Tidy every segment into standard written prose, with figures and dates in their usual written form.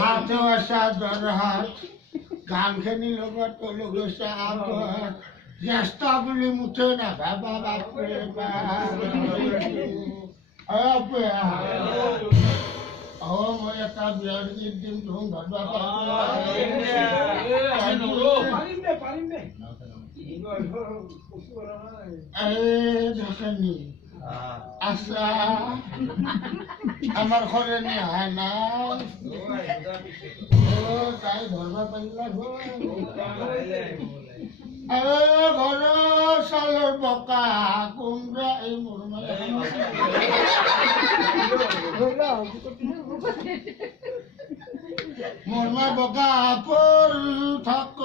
হাতে আছে দৰহাত গানখিনি লগত ক'লো গৈছে আগত জ্যেষ্ঠ বুলি মুঠে নাভাবা বাপৰে মই এটা বিয়াৰ গীত দিম তুমি ভাবা আচ্ছা আমাৰ ঘৰে নিয়ে হয় না তাই ধৰবা পাইলা ঘৰ চালৰ বকা কোনবা এই মোৰ মা বকা পৰ থাক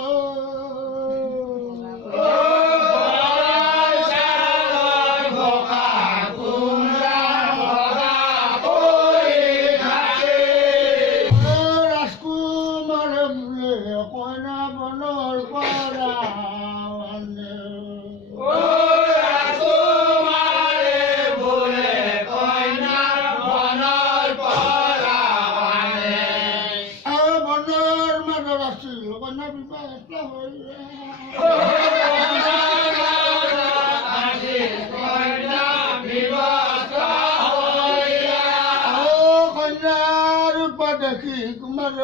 দেখি কুমাৰ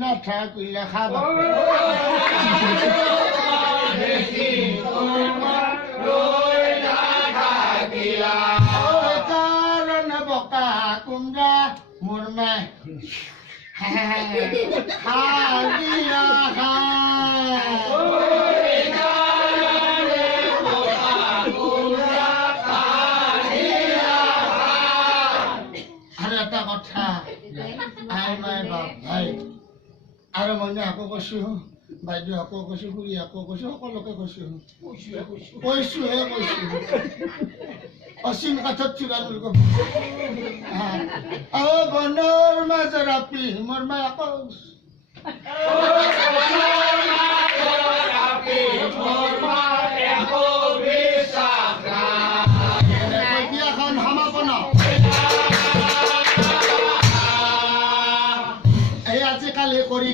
নাথাকিলে খাব কাৰণে বকা কুমৰা মোৰ নাই খালিয়া আৰু এটা কথা আৰু মই আকৌ কৈছো বাইদেউ আকৌ কৈছো খুৰী আকৌ কৈছো সকলোকে কৈছো কৈছোহে কৈছো অচিন কাঠত চূড়ান্ত বনৰ মাজৰ আপি মোৰ মায়ে আকৌ বিয়াখন সমাপন এই আজিকালি কৰি